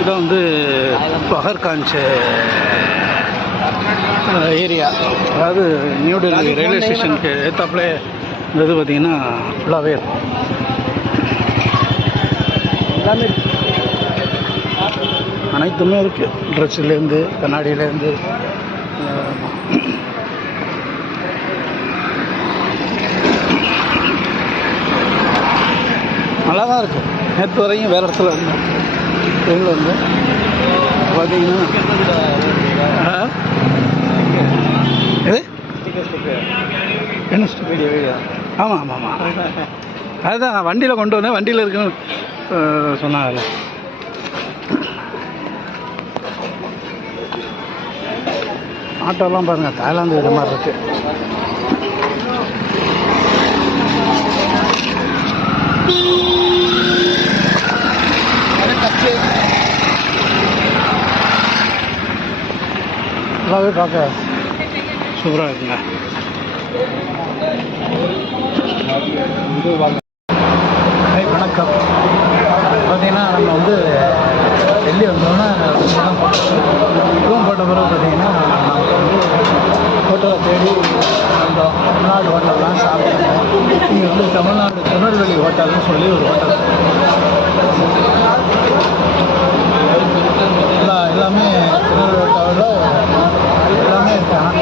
இதான் வந்து பஹர்காஞ்ச் ஏரியா, அதாவது நியூ டெல்லி ரயில்வே ஸ்டேஷனுக்கு ஏற்றாப்புல இந்த இது பார்த்திங்கன்னா ஃபுல்லாகவே இருக்கும். எல்லாமே அனைத்துமே இருக்குது, ட்ரெஸ்ஸுலேருந்து கண்ணாடியிலேருந்து. நல்லா தான் இருக்குது. நேற்று வரையும் வேறு இடத்துல இருந்தோம், ட்ரெயினில் வந்து பார்த்தீங்கன்னா இது என்ன வீடியோ. ஆமாம் ஆமாம் ஆமாம், அதுதான் நான் வண்டியில் கொண்டு வந்தேன், வண்டியில் இருக்குன்னு சொன்னாங்கல்ல. ஆட்டோலாம் பாருங்கள், தாய்லாந்து இது மாதிரி இருக்குது. நல்லாவே பார்க்க சூப்பராக இருக்குங்க. வணக்கம். பார்த்தீங்கன்னா நம்ம வந்து டெல்லி வந்தோன்னா ரூம் போட்ட பிறகு பார்த்தீங்கன்னா நாங்கள் வந்து ஹோட்டலை தேடி வந்தோம். தமிழ்நாடு ஹோட்டல்லாம் சாப்பிட்டோம். இங்கே வந்து தமிழ்நாடு திருநெல்வேலி ஹோட்டல்னு சொல்லி ஒரு ஹோட்டல், எல்லாமே திருநெல்வேலி ஹோட்டலில் எல்லாமே இருக்காங்க.